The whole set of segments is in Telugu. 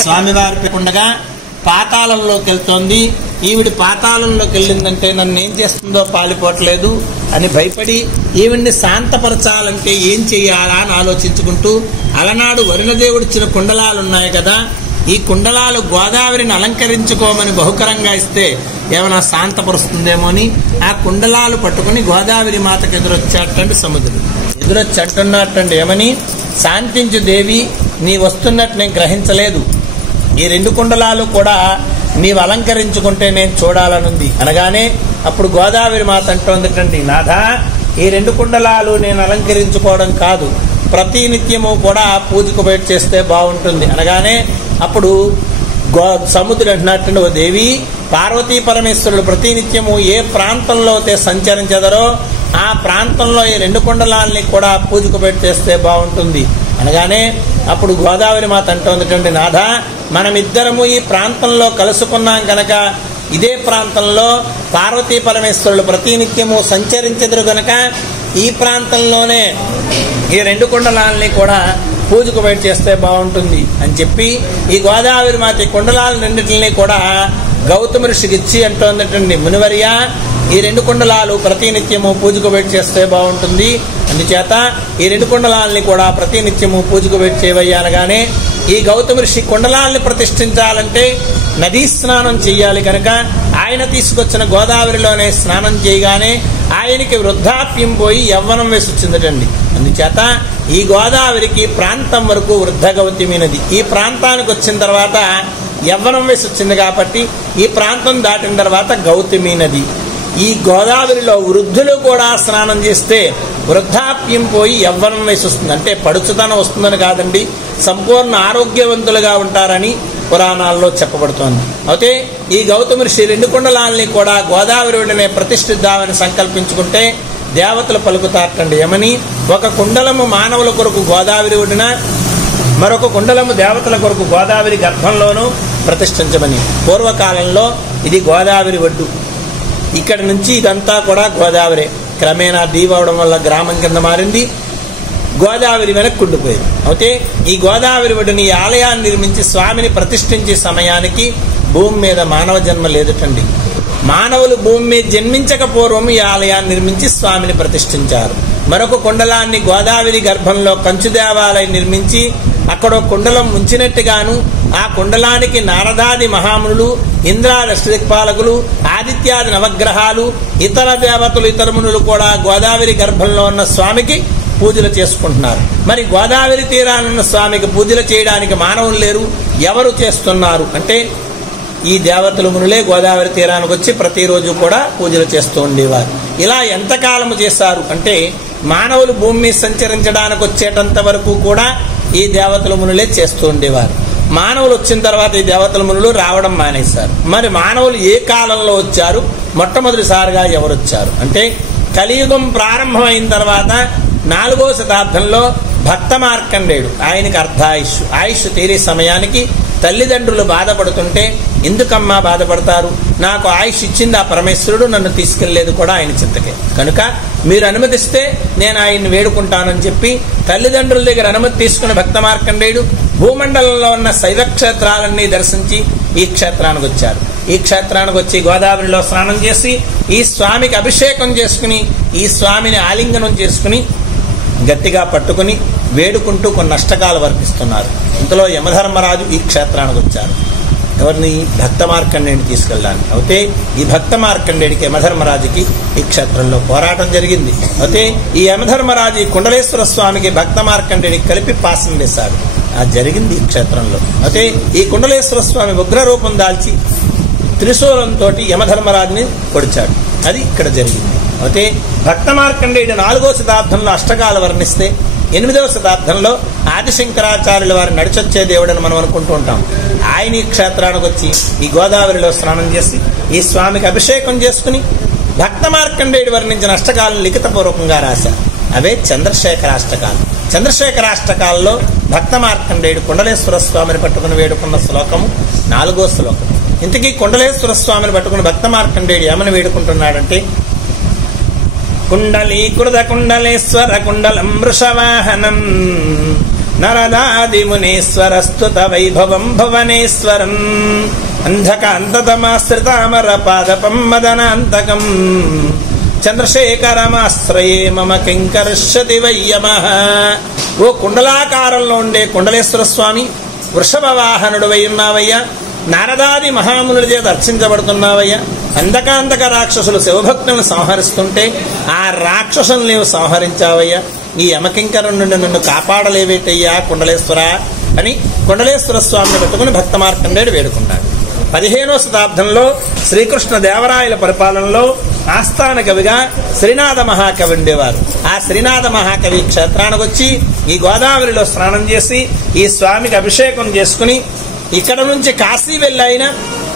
స్వామివారి ఉండగా పాతాళంలోకి వెళ్తోంది. ఈవిడి పాతాళంలోకి వెళ్ళిందంటే నన్ను ఏం చేస్తుందో పాలిపోవట్లేదు అని భయపడి ఈవిడ్ని శాంతపరచాలంటే ఏం చెయ్యాలా అని ఆలోచించుకుంటూ అలనాడు వరుణదేవుడిచ్చిన కుండలాలు ఉన్నాయి కదా, ఈ కుండలాలు గోదావరిని అలంకరించుకోమని బహుకరంగా ఇస్తే ఏమైనా శాంతపరుస్తుందేమో అని ఆ కుండలాలు పట్టుకుని గోదావరి మాతకు ఎదురొచ్చాటండి. సముద్రుడు ఎదురొచ్చి అంటున్నట్టండి, ఏమని, శాంతించు దేవి, నీ వస్తున్నట్టు నేను గ్రహించలేదు. ఈ 2 కుండలాలు కూడా నీవు అలంకరించుకుంటే నేను చూడాలనుంది అనగానే అప్పుడు గోదావరి మాత అంటోందిటండి, నాథా, ఈ 2 కుండలాలు నేను అలంకరించుకోవడం కాదు, ప్రతి నిత్యము కూడా పూజకు బయట చేస్తే బాగుంటుంది అనగానే అప్పుడు సముద్రుడు అంటున్నట్టు, ఓ దేవి, పార్వతీ పరమేశ్వరుడు ప్రతినిత్యము ఏ ప్రాంతంలో అయితే సంచరించదరో ఆ ప్రాంతంలో ఈ 2 కుండలాల్ని కూడా పూజకు బయట చేస్తే బాగుంటుంది అనగానే అప్పుడు గోదావరి మాత అంటోందిటండి, నాథ, మనమిద్దరము ఈ ప్రాంతంలో కలుసుకున్నాం కనుక ఇదే ప్రాంతంలో పార్వతీ పరమేశ్వరులు ప్రతినిత్యము సంచరించెదరు గనక ఈ ప్రాంతంలోనే ఈ 2 కుండలాల్ని కూడా పూజకు బయట చేస్తే బాగుంటుంది అని చెప్పి ఈ గోదావరి మాత ఈ కుండలాల రెండింటిని కూడా గౌతమ ఋషికి ఇచ్చి అంటోందటండి, మునివర్య, ఈ 2 కుండలాలు ప్రతినిత్యము పూజకు బయట చేస్తే బాగుంటుంది, అందుచేత ఈ 2 కుండలాల్ని కూడా ప్రతినిత్యము పూజకు బయట చేయవయ్యానగానే ఈ గౌతమ ఋషి కుండలాల్ని ప్రతిష్ఠించాలంటే నదీ స్నానం చెయ్యాలి కనుక ఆయన తీసుకొచ్చిన గోదావరిలోనే స్నానం చేయగానే ఆయనకి వృద్ధాప్యం పోయి యవ్వనం వేసి వచ్చిందటండి. అందుచేత ఈ గోదావరికి ప్రాంతం వరకు వృద్ధ గౌతమి నది, ఈ ప్రాంతానికి వచ్చిన తర్వాత యవ్వనం వేసి వచ్చింది కాబట్టి ఈ ప్రాంతం దాటిన తర్వాత గౌతమి నది. ఈ గోదావరిలో వృద్ధులు కూడా స్నానం చేస్తే వృద్ధాప్యం పోయి యవ్వనం వయసు వస్తుంది, అంటే పడుచుతనం వస్తుందని కాదండి, సంపూర్ణ ఆరోగ్యవంతులుగా ఉంటారని పురాణాల్లో చెప్పబడుతోంది. అయితే ఈ గౌతమ ఋషి 2 కుండలాల్ని కూడా గోదావరి ఒడినే ప్రతిష్ఠిద్దామని సంకల్పించుకుంటే దేవతలు పలుకుతారటండి, ఏమని, ఒక కుండలము మానవుల కొరకు గోదావరి ఒడిన, మరొక కుండలము దేవతల కొరకు గోదావరి గర్భంలోనూ ప్రతిష్ఠించమని. పూర్వకాలంలో ఇది గోదావరి ఒడ్డు, ఇక్కడ నుంచి ఇదంతా కూడా గోదావరి, క్రమేణా దీవవడం వల్ల గ్రామం కింద మారింది, గోదావరి వెనక్కి ఉండిపోయింది. అయితే ఈ గోదావరి ఒడిని ఈ ఆలయాన్ని నిర్మించి స్వామిని ప్రతిష్ఠించే సమయానికి భూమి మీద మానవ జన్మ లేదుటండి. మానవులు భూమి మీద జన్మించక పూర్వం ఈ ఆలయాన్ని నిర్మించి స్వామిని ప్రతిష్ఠించారు. మరొక కుండలాన్ని గోదావరి గర్భంలో కంచు దేవాలయం నిర్మించి అక్కడ కుండలం ముంచినట్టుగాను ఆ కుండలానికి నారదాది మహామునులు, ఇంద్రాది అష్టదిక్పాలకులు, ఆదిత్యాది నవగ్రహాలు, ఇతర దేవతలు, ఇతర మునులు కూడా గోదావరి గర్భంలో ఉన్న స్వామికి పూజలు చేసుకుంటున్నారు. మరి గోదావరి తీరానున్న స్వామికి పూజలు చేయడానికి మానవులు లేరు, ఎవరు చేస్తున్నారు అంటే ఈ దేవతలు మునులే గోదావరి తీరానికి వచ్చి ప్రతిరోజు కూడా పూజలు చేస్తూ ఉండేవారు. ఇలా ఎంతకాలము చేశారు అంటే మానవులు భూమి మీద సంచరించడానికి వచ్చేటంత వరకు కూడా ఈ దేవతల మునులే చేస్తూ ఉండేవారు. మానవులు వచ్చిన తర్వాత ఈ దేవతల మునులు రావడం మానేశారు. మరి మానవులు ఏ కాలంలో వచ్చారు, మొట్టమొదటిసారిగా ఎవరు వచ్చారు అంటే కలియుగం ప్రారంభమైన తర్వాత 4వ శతాబ్దంలో భక్త మార్కండేయుడు, ఆయనకి ఆయుష్ తీరే సమయానికి తల్లిదండ్రులు బాధపడుతుంటే, ఎందుకమ్మా బాధపడతారు, నాకు ఆయుష్ ఇచ్చింది ఆ పరమేశ్వరుడు, నన్ను తీసుకెళ్లేదు కూడా ఆయన చింతకే, కనుక మీరు అనుమతిస్తే నేను ఆయన్ని వేడుకుంటానని చెప్పి తల్లిదండ్రుల దగ్గర అనుమతి తీసుకున్న భక్త మార్కండేయుడు భూమండలంలో ఉన్న శైవ క్షేత్రాలన్నీ దర్శించి ఈ క్షేత్రానికి వచ్చారు. ఈ క్షేత్రానికి వచ్చి గోదావరిలో స్నానం చేసి ఈ స్వామికి అభిషేకం చేసుకుని ఈ స్వామిని ఆలింగనం చేసుకుని గట్టిగా పట్టుకుని వేడుకుంటూ కొన్ని అష్టకాలు వర్తిస్తున్నారు. ఇంతలో యమధర్మరాజు ఈ క్షేత్రానికి వచ్చారు. ఎవరిని? భక్త మార్కండేయుని తీసుకెళ్ళడానికి. అయితే ఈ భక్త మార్కండేయుడికి యమధర్మరాజుకి ఈ క్షేత్రంలో పోరాటం జరిగింది. అయితే ఈ యమధర్మరాజు ఈ కుండలేశ్వర స్వామికి భక్త మార్కండేయుడికి కలిపి పాసం వేశాడు. అది జరిగింది ఈ క్షేత్రంలో. అయితే ఈ కుండలేశ్వర స్వామి ఉగ్రరూపం దాల్చి త్రిశూలంతో యమధర్మరాజుని పొడిచాడు. అది ఇక్కడ జరిగింది. అయితే భక్త మార్కండేయుడు 4వ శతాబ్దంలో అష్టకాలు వర్ణిస్తే 8వ శతాబ్దంలో ఆదిశంకరాచార్యుల వారి నడిచొచ్చే దేవుడని మనం అనుకుంటూ ఉంటాం. ఆయన ఈ క్షేత్రానికి వచ్చి ఈ గోదావరిలో స్నానం చేసి ఈ స్వామికి అభిషేకం చేసుకుని భక్త మార్కండేయుడు వర్ణించిన అష్టకాలను లిఖితపూర్వకంగా రాశారు. అవే చంద్రశేఖరాష్టకాలు. చంద్రశేఖరాష్టకాల్లో భక్త మార్కండేయుడు కుండలేశ్వర స్వామిని పట్టుకుని వేడుకున్న శ్లోకము 4వ శ్లోకం. ఇంతకీ కుండలేశ్వర స్వామిని పట్టుకుని భక్త మార్కండేయుడు ఏమని వేడుకుంటున్నాడంటే, కుండలీకృత కుండలేశ్వర కుండలం వృషవాహనం నరదాది మునీశ్వరస్తుత వైభవం భువనేశ్వరం అంధకాంతతమాశ్రితామర పాదపం మదనాంతకం చంద్రశేఖరమాశ్రయే మమ కింకర్షతి వయ్యమః. ఓ కుండలాకారంలో ఉండే కుండలేశ్వర స్వామి, వృషభ వాహనుడు వై ఉన్నావయ్యా, నారదాది మహామునుల చేత అర్చించబడుతున్నావయ్యా. అంధకాంతక రాక్షసులు శివభక్తులను సంహరిస్తుంటే ఆ రాక్షసులు నీవు సంహరించావయ్యా. ఈ యమకింకరం నుండి నన్ను కాపాడలేవేటయ్యా కుండలేశ్వర అని కుండలేశ్వర స్వామిని పెట్టుకుని భక్త మార్కండేయుడు వేడుకున్నాడు. 15వ శతాబ్దంలో శ్రీకృష్ణ దేవరాయల పరిపాలనలో ఆస్థాన కవిగా శ్రీనాథ మహాకవి ఉండేవారు. ఆ శ్రీనాథ మహాకవి క్షేత్రానికి వచ్చి ఈ గోదావరిలో స్నానం చేసి ఈ స్వామికి అభిషేకం చేసుకుని ఇక్కడ నుంచి కాశీ వెళ్ళాయన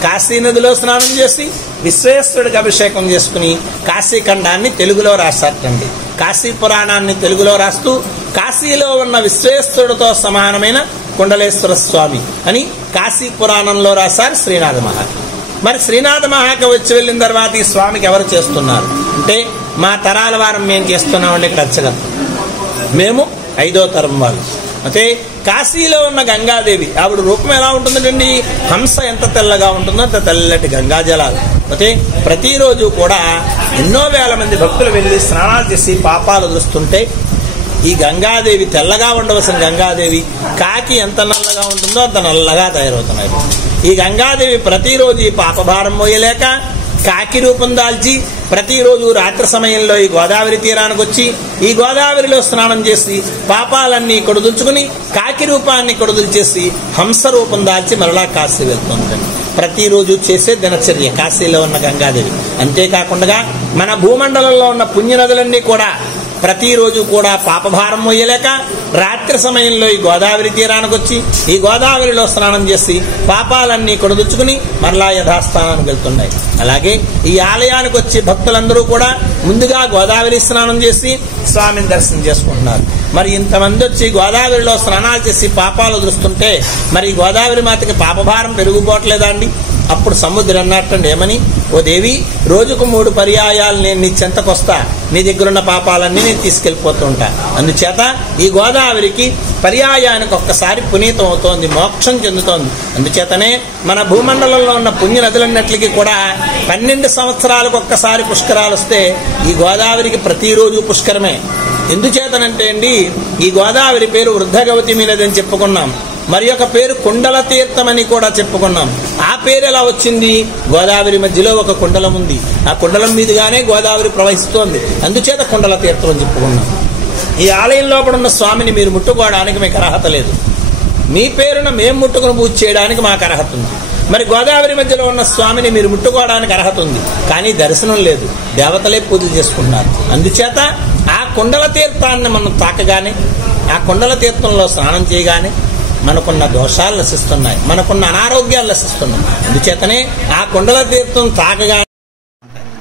కాశీ నదిలో స్నానం చేసి విశ్వేశ్వరుడికి అభిషేకం చేసుకుని కాశీఖండాన్ని తెలుగులో రాశారటండి. కాశీ పురాణాన్ని తెలుగులో రాస్తూ కాశీలో ఉన్న విశ్వేశ్వరుడితో సమానమైన కుండలేశ్వర స్వామి అని కాశీ పురాణంలో రాశారు శ్రీనాథ మహాకవి. మరి శ్రీనాథ మహాకవి వచ్చి వెళ్ళిన తర్వాత ఈ స్వామికి ఎవరు చేస్తున్నారు అంటే, మా తరాల వారం మేము చేస్తున్నామండి ఇక్కడ అర్చకత్వం. మేము 5వ తరం వాళ్ళు. అయితే కాశీలో ఉన్న గంగాదేవి ఆవిడ రూపం ఎలా ఉంటుందండి, హంస ఎంత తెల్లగా ఉంటుందో అంత తెల్లటి గంగా జలాలు. అయితే ప్రతిరోజు కూడా ఎన్నో వేల మంది భక్తులు వెళ్ళి స్నానాలు చేసి పాపాలు వదులుస్తుంటే ఈ గంగాదేవి, తెల్లగా ఉండవలసిన గంగాదేవి కాకి ఎంత నల్లగా ఉంటుందో అంత నల్లగా తయారవుతున్నాయి. ఈ గంగాదేవి ప్రతిరోజు ఈ పాపభారం మోయలేక కాకి రూపం దాల్చి ప్రతిరోజు రాత్రి సమయంలో ఈ గోదావరి తీరానికి వచ్చి ఈ గోదావరిలో స్నానం చేసి పాపాలన్నీ కొడుదుల్చుకుని కాకి రూపాన్ని కొడుదుల్చేసి హంస రూపం దాల్చి మరలా కాశీ వెళ్తుంది. ప్రతిరోజు చేసే దినచర్య కాశీలో ఉన్న గంగాదేవి. అంతేకాకుండా మన భూమండలంలో ఉన్న పుణ్యనదులన్నీ కూడా ప్రతిరోజు కూడా పాపభారం మోయలేక రాత్రి సమయంలో ఈ గోదావరి తీరానికి వచ్చి ఈ గోదావరిలో స్నానం చేసి పాపాలన్నీ కొడుదుచ్చుకుని మరలా యథాస్థానానికి వెళ్తున్నాయి. అలాగే ఈ ఆలయానికి వచ్చి భక్తులందరూ కూడా ముందుగా గోదావరి స్నానం చేసి స్వామిని దర్శనం చేసుకుంటున్నారు. మరి ఇంతమంది వచ్చి గోదావరిలో స్నానాలు చేసి పాపాలు వదులుస్తుంటే మరి గోదావరి మాతకి పాపభారం పెరిగిపోవట్లేదా అండి? అప్పుడు సముద్రం అన్నట్టండి ఏమని, ఓ దేవి, రోజుకు 3 పర్యాయాలు నేను నీ చెంతకొస్తా, నీ దగ్గరున్న పాపాలన్నీ నేను తీసుకెళ్లిపోతూ ఉంటా. అందుచేత ఈ గోదావరికి పర్యాయానికి ఒక్కసారి పునీతం అవుతోంది, మోక్షం చెందుతోంది. అందుచేతనే మన భూమండలంలో ఉన్న పుణ్య నదులన్నిటికీ కూడా 12 సంవత్సరాలకు ఒక్కసారి పుష్కరాలు వస్తే ఈ గోదావరికి ప్రతిరోజు పుష్కరమే. ఎందుచేతనంటే అండి, ఈ గోదావరి పేరు వృద్ధగవతి నది అని చెప్పుకున్నాం. మరి ఒక పేరు కుండల తీర్థం అని కూడా చెప్పుకున్నాం. ఆ పేరు ఎలా వచ్చింది? గోదావరి మధ్యలో ఒక కుండలం ఉంది, ఆ కుండలం మీదుగానే గోదావరి ప్రవహిస్తోంది, అందుచేత కుండల తీర్థం అని చెప్పుకున్నాం. ఈ ఆలయం లోపల ఉన్న స్వామిని మీరు ముట్టుకోవడానికి మీకు అర్హత లేదు. మీ పేరున మేము ముట్టుకుని పూజ చేయడానికి మాకు అర్హత ఉంది. మరి గోదావరి మధ్యలో ఉన్న స్వామిని మీరు ముట్టుకోవడానికి అర్హత ఉంది, కానీ దర్శనం లేదు. దేవతలే పూజలు చేసుకుంటున్నారు. అందుచేత ఆ కుండల తీర్థాన్ని మనం తాకగానే, ఆ కుండల తీర్థంలో స్నానం చేయగానే మనకున్న దోషాలు నశిస్తున్నాయి, మనకున్న అనారోగ్యాలు నశిస్తున్నాయి. అందుచేతనే ఆ కుండల తీర్థం తాకగానే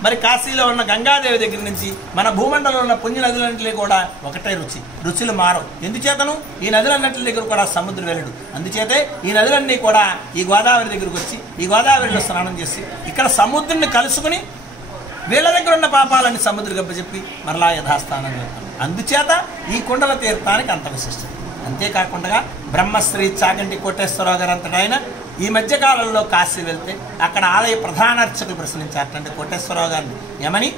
మరి కాశీలో ఉన్న గంగాదేవి దగ్గర నుంచి మన భూమండలంలో ఉన్న పుణ్య నదులన్నింటినీ కూడా ఒకటే రుచులు మారవు. ఎందుచేతను ఈ నదులన్నింటి దగ్గర కూడా సముద్రం వెళ్ళడు. అందుచేతే ఈ నదులన్నీ కూడా ఈ గోదావరి దగ్గరకు వచ్చి ఈ గోదావరిలో స్నానం చేసి ఇక్కడ సముద్రాన్ని కలుసుకుని వీళ్ళ దగ్గర ఉన్న పాపాలని సముద్ర గబ్బ చెప్పి మరలా యథాస్థానం వెళ్తాం. అందుచేత ఈ కుండల తీర్థానికి అంత విశిష్టత. అంతేకాకుండా బ్రహ్మశ్రీ చాగంటి కోటేశ్వరరావు గారు అంతటా ఆయన ఈ మధ్యకాలంలో కాశీ వెళ్తే అక్కడ ఆలయ ప్రధాన అర్చకులు ప్రశ్నించారంటే కోటేశ్వరరావు గారిని ఏమని,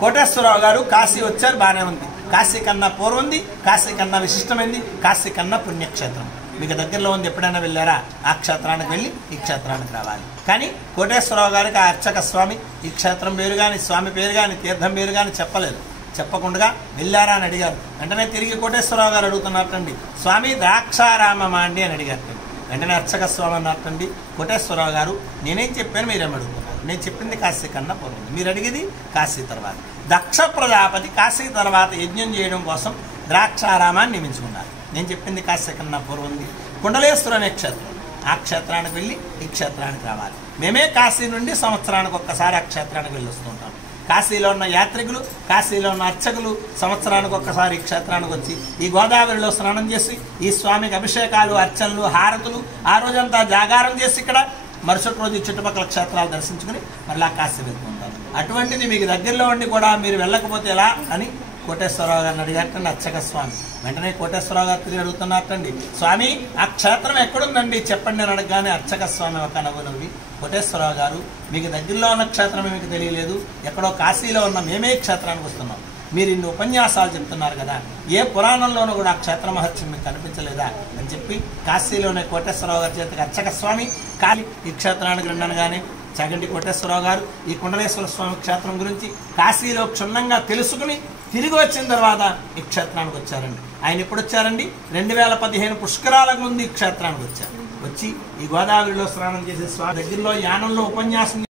కోటేశ్వరరావు గారు కాశీ వచ్చారు, బాగానే ఉంది, కాశీ కన్నా పూర్వంది, కాశీ కన్నా విశిష్టమైంది, కాశీ కన్నా పుణ్యక్షేత్రం, మీకు దగ్గరలో ఉంది, ఎప్పుడైనా వెళ్ళారా? ఆ క్షేత్రానికి వెళ్ళి ఈ క్షేత్రానికి రావాలి. కానీ కోటేశ్వరరావు గారికి ఆ అర్చక స్వామి ఈ క్షేత్రం పేరు కానీ స్వామి పేరు కానీ తీర్థం పేరు కానీ చెప్పలేదు. చెప్పకుండా వెళ్ళారా అని అడిగారు. వెంటనే తిరిగి కోటేశ్వరరావు గారు అడుగుతున్నారటండి, స్వామి ద్రాక్షారామమా అండి అని అడిగారు. వెంటనే అర్చక స్వామి అన్నారటండి, కోటేశ్వరరావు గారు నేనేం చెప్పాను మీరేం అడుగుతున్నారు? నేను చెప్పింది కాశీ కన్నా పూర్వం, మీరు అడిగేది కాశీ తర్వాత. దక్ష ప్రజాపతి కాశీ తర్వాత యజ్ఞం చేయడం కోసం ద్రాక్షారామాన్ని నియమించుకున్నారు. నేను చెప్పింది కాశీ కన్నా పూర్వంది కుండలేశ్వరం అనే క్షేత్రం. ఆ క్షేత్రానికి వెళ్ళి ఈ క్షేత్రానికి రావాలి. మేమే కాశీ నుండి సంవత్సరానికి ఒక్కసారి ఆ క్షేత్రానికి వెళ్ళి వస్తుంటాం. కాశీలో ఉన్న యాత్రికులు, కాశీలో ఉన్న అర్చకులు సంవత్సరానికి ఒక్కసారి ఈ క్షేత్రానికి వచ్చి ఈ గోదావరిలో స్నానం చేసి ఈ స్వామికి అభిషేకాలు, అర్చనలు, హారతులు, ఆ రోజంతా జాగారం చేసి ఇక్కడ మరుసటి రోజు చుట్టుపక్కల క్షేత్రాలు దర్శించుకుని మరలా కాశీ వెళ్తుంటారు. అటువంటిది మీకు దగ్గరలో ఉండి కూడా మీరు వెళ్ళకపోతే ఎలా అని కోటేశ్వరరావు గారిని అడిగారటండి అర్చక స్వామి. వెంటనే కోటేశ్వరరావు గారు తిరిగి అడుగుతున్నారటండి, స్వామి ఆ క్షేత్రం ఎక్కడుందండి చెప్పండి నేను అడగగానే అర్చక స్వామి ఒక నవ్వు నవ్వి, కోటేశ్వరరావు గారు మీకు దగ్గరలో ఉన్న క్షేత్రమే మీకు తెలియలేదు, ఎక్కడో కాశీలో ఉన్న మేమే క్షేత్రానికి వస్తున్నాం. మీరు ఇన్ని ఉపన్యాసాలు చెప్తున్నారు కదా, ఏ పురాణంలోనూ కూడా ఆ క్షేత్ర మహత్యం మీకు కనిపించలేదా అని చెప్పి కాశీలోనే కోటేశ్వరరావు గారి చేతికి అర్చక స్వామి కాలి ఈ క్షేత్రానికి రండనగానే చాగంటి కోటేశ్వరరావు గారు ఈ కుండలేశ్వర స్వామి క్షేత్రం గురించి కాశీలో క్షుణ్ణంగా తెలుసుకుని తిరిగి వచ్చిన తర్వాత ఈ క్షేత్రానికి వచ్చారండి. ఆయన ఎప్పుడు వచ్చారండి? 2015 పుష్కరాలకు ముందు ఈ క్షేత్రానికి వచ్చారు. వచ్చి ఈ గోదావరిలో స్నానం చేసే స్వామి దగ్గరలో యానంలో ఉపన్యాసం